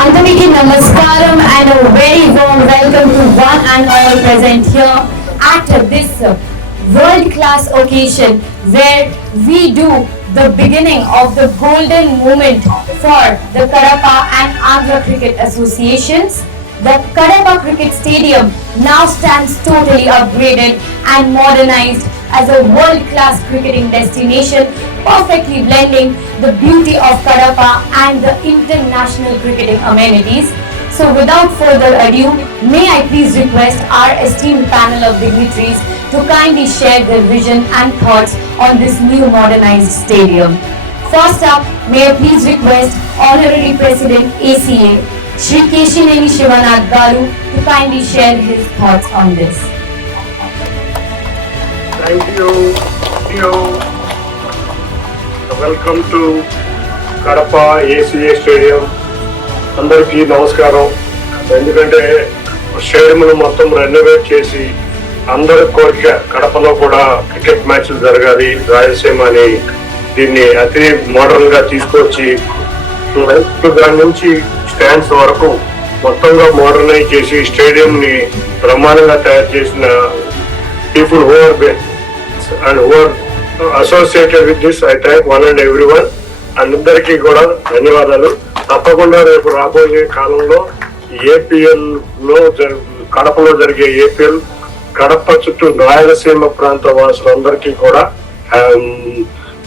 Andamiki Namaskaram and a very warm welcome to one and all present here at this world-class occasion where we do the beginning of the golden moment for the Kadapa and Andhra Cricket Associations. The Kadapa Cricket Stadium now stands totally upgraded and modernized as a world-class cricketing destination, perfectly blending the beauty of Kadapa and the international cricketing amenities. So without further ado, may I please request our esteemed panel of dignitaries to kindly share their vision and thoughts on this new modernized stadium. First up, may I please request Honorary President ACA, Shri Keshineni Shivanath Garu, to kindly share his thoughts on this. Thank you. Welcome to Kadapa ACA Stadium. అందరికీ నమస్కారం. ఎందుకంటే స్టేడియంను మొత్తం renovate చేసి అందరి కోరిక కడపలో కూడా cricket మ్యాచ్లు జరగాలి రాయలసీమ అని దీన్ని అతి మోడర్న్ గా తీసుకొచ్చి దాని నుంచి స్టాండ్స్ వరకు మొత్తంగా మోడర్నైజ్ చేసి స్టేడియం ని బ్రహ్మాండంగా తయారు చేసిన people who are and who are associated with this I thank one and everyone. అందరికీ కూడా ధన్యవాదాలు. తప్పకుండా రేపు రాబోయే కాలంలో ఏపీఎల్ లో కడపలో జరిగే ఏపీఎల్ కడప చుట్టూ రాయలసీమ ప్రాంత వాసులందరికీ కూడా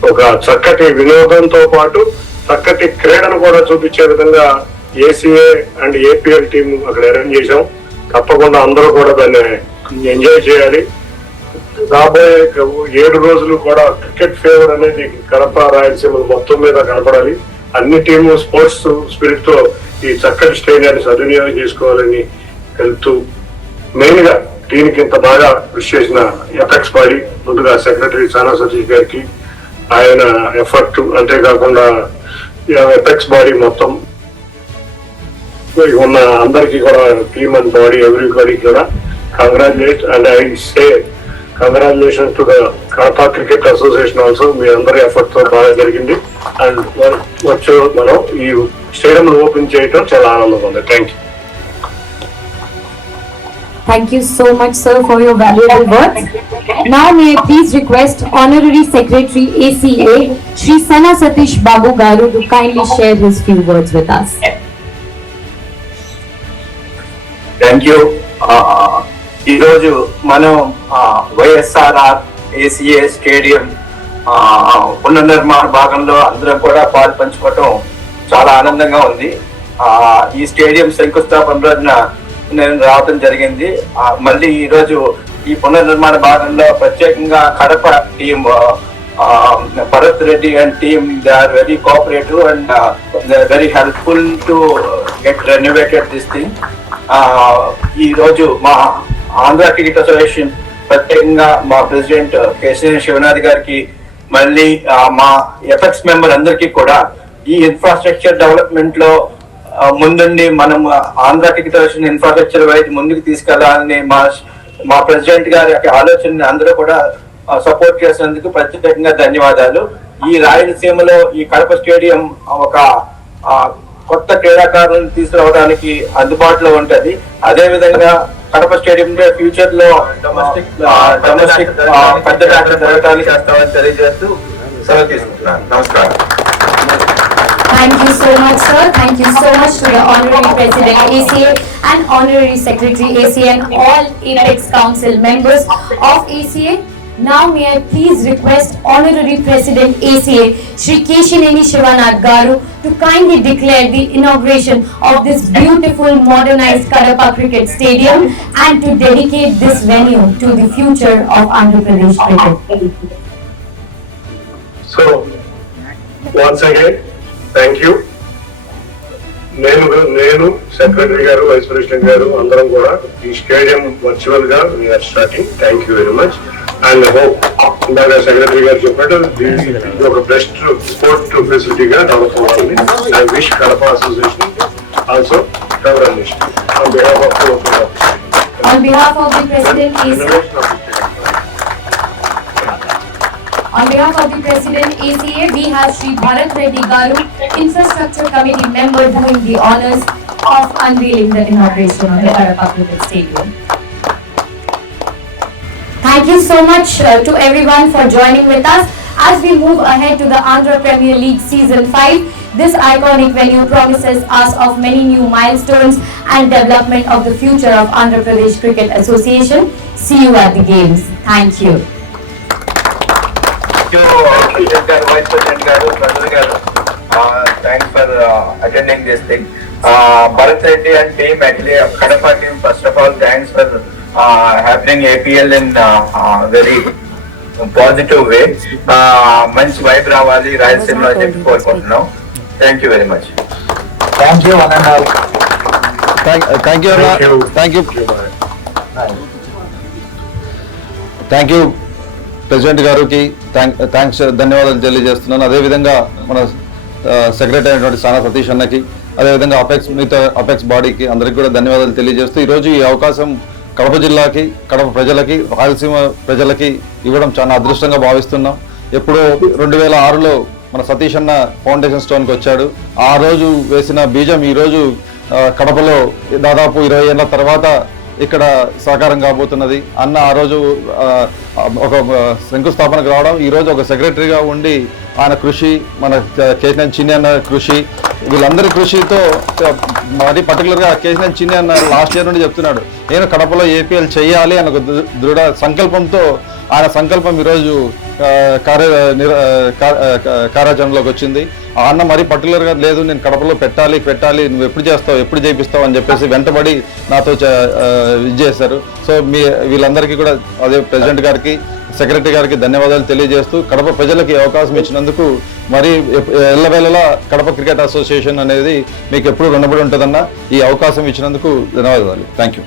ఒక చక్కటి వినోదంతో పాటు చక్కటి క్రీడను కూడా చూపించే విధంగా ఏసీఏ అండ్ ఏపీఎల్ టీం అక్కడ అరేంజ్ చేశాం. తప్పకుండా అందరూ కూడా దాన్ని ఎంజాయ్ చేయాలి. రాబోయే 7 రోజులు కూడా క్రికెట్ ఫేవర్ అనేది కడప రాయలసీమ మొత్తం మీద కనపడాలి. అన్ని టీము స్పోర్ట్స్ స్పిరిట్ తో ఈ చక్కటి స్టేడియాన్ని సద్వినియోగం చేసుకోవాలని వెళ్తూ మెయిన్ గా దీనికి ఇంత బాగా కృషి చేసిన ఎపెక్స్ బాడీ ముందుగా సెక్రటరీ సానా సతీష్ గారికి ఆయన ఎఫర్ట్, అంతేకాకుండా ఎపెక్స్ బాడీ మొత్తం ఉన్న అందరికీ కూడా టీమ్ అండ్ బాడీ ఎవ్రీబడి కూడా congratulate and I say congratulation to the Kadapa cricket association also. మీ అందరి ఎఫర్ట్ తో బాగా జరిగింది అండ్ వచ్చి మనం ఈ స్టేడియం ఓపెన్ చేయడం చాలా ఆనందంగా ఉంది. Thank you. Thank you so much, sir, for your valuable words. Now may I please request Honorary Secretary ACA, Shri Sana Satish Babu Garu, to kindly share his few words with us. Thank you. ఈరోజు మనం వైఎస్ఆర్ఆర్ ACA stadium పునర్నిర్మాణ భాగంలో అందరం కూడా పాలు పంచుకోవటం చాలా ఆనందంగా ఉంది. ఈ స్టేడియం శంకుస్థాపన రోజున నేను రావడం జరిగింది. మళ్ళీ ఈరోజు ఈ పునర్నిర్మాణ భాగంలో ప్రత్యేకంగా Kadapa team Bharat Reddy and team they are very cooperative and they are very helpful to get renovated this thing. ఈ రోజు మా ఆంధ్ర క్రికెట్ అసోసియేషన్ ప్రత్యేకంగా మా ప్రెసిడెంట్ కేశినేని శివనాథ్ గారికి మళ్ళీ మా ఎఫెక్స్ మెంబర్ అందరికీ కూడా ఈ ఇన్ఫ్రాస్ట్రక్చర్ డెవలప్మెంట్ లో ముందుండి మనం ఆంధ్ర క్రికెట్ అసోసియేషన్ ఇన్ఫ్రాస్ట్రక్చర్ వైపు ముందుకు తీసుకెళ్లాలని మా ప్రెసిడెంట్ గారి ఆలోచనని అందరూ కూడా సపోర్ట్ చేసినందుకు ప్రత్యేకంగా ధన్యవాదాలు. ఈ రాయలసీమలో ఈ కడప స్టేడియం ఒక కొత్త క్రీడాకారులను తీసుకురావడానికి అందుబాటులో ఉంటది. అదే విధంగా కడప స్టేడియం ఫ్యూచర్ లో డొమెస్టిక్ పెద్ద మ్యాచ్ జరగడానికి వస్తామని తెలియజేస్తూ సెలవు తీసుకుంటున్నాను. నమస్కారం. Thank you so much, sir. Thank you so much to the Honorary President ACA and Honorary Secretary ACA and all Apex Council members of ACA. Now may I please request Honorary President ACA, Shri Keshineni Shivanath Garu, to kindly declare the inauguration of this beautiful modernized Kadapa Cricket Stadium and to dedicate this venue to the future of Andhra Pradesh cricket. So, once again, thank you. నేను secretary garu, vice president garu అందరం కూడా ఈ stadium virtual గా we are starting. Thank you very much and hope ఇందాక secretary garu చెప్పారు ఇది ఒక best sport ఫెసిలిటీగా డెవలప్ అవ్వాలని. I wish Kadapa association also congratulation on On behalf of the President ACA. On behalf of the President ACA, we have Shri Bharat Reddy Garu, Infrastructure Committee member, doing the honors of unveiling the inauguration of the Kadapa Cricket Stadium. Thank you so much to everyone for joining with us. As we move ahead to the Andhra Premier League Season 5, this iconic venue promises us of many new milestones and development of the future of Andhra Pradesh Cricket Association. See you at the games. Thank you. Vice President Garu, President Garu, thanks for attending this thing. Bharat Reddy and team, actually Kadapa team, first of all, thanks for happening APL in very positive way. మంచి vibe రావాలి రాయలసీమలో చెప్పి కోరుకుంటున్నాం. Thank you very much. Thank you thank you president గారికి thanks ధన్యవాదాలు తెలియజేస్తున్నాను. అదేవిధంగా మన సెక్రటరీ అయినటువంటి సానా సతీష్ అన్నకి, అదేవిధంగా మిగతా అపెక్స్ బాడీకి అందరికీ కూడా ధన్యవాదాలు తెలియజేస్తూ ఈరోజు ఈ అవకాశం కడప జిల్లాకి, కడప ప్రజలకి, రాయలసీమ ప్రజలకి ఇవ్వడం చాలా అదృష్టంగా భావిస్తున్నాం. ఎప్పుడో 2006లో మన సతీష్ అన్న ఫౌండేషన్ స్టోన్కి వచ్చాడు. ఆ రోజు వేసిన బీజం ఈరోజు కడపలో దాదాపు 20 ఏళ్ళ తర్వాత ఇక్కడ సాకారం కాబోతున్నది. అన్న ఆ రోజు ఒక శంకుస్థాపనకు రావడం, ఈరోజు ఒక సెక్రటరీగా ఉండి ఆయన కృషి, మన కేశినేని చిన్ని అన్న కృషి, వీళ్ళందరి కృషితో మరి పర్టికులర్గా కేశినేని చిన్ని అన్న లాస్ట్ ఇయర్ నుండి చెప్తున్నాడు, నేను కడపలో ఏపీఎల్ చేయాలి అన్న ఒక దృఢ సంకల్పంతో ఆయన సంకల్పం ఈరోజు కార్యాచరణలోకి వచ్చింది. ఆ అన్న మరీ పర్టికులర్గా లేదు, నేను కడపలో పెట్టాలి, నువ్వు ఎప్పుడు చేస్తావు, ఎప్పుడు చేపిస్తావు అని చెప్పేసి వెంటబడి నాతో ఇది చేశారు. సో వీళ్ళందరికీ కూడా అదే ప్రెసిడెంట్ గారికి, సెక్రటరీ గారికి ధన్యవాదాలు తెలియజేస్తూ కడప ప్రజలకి అవకాశం ఇచ్చినందుకు మరి ఎల్లవేళలా కడప క్రికెట్ అసోసియేషన్ అనేది మీకు ఎప్పుడు రుణపడి ఉంటుందన్న ఈ అవకాశం ఇచ్చినందుకు ధన్యవాదాలు. Thank you.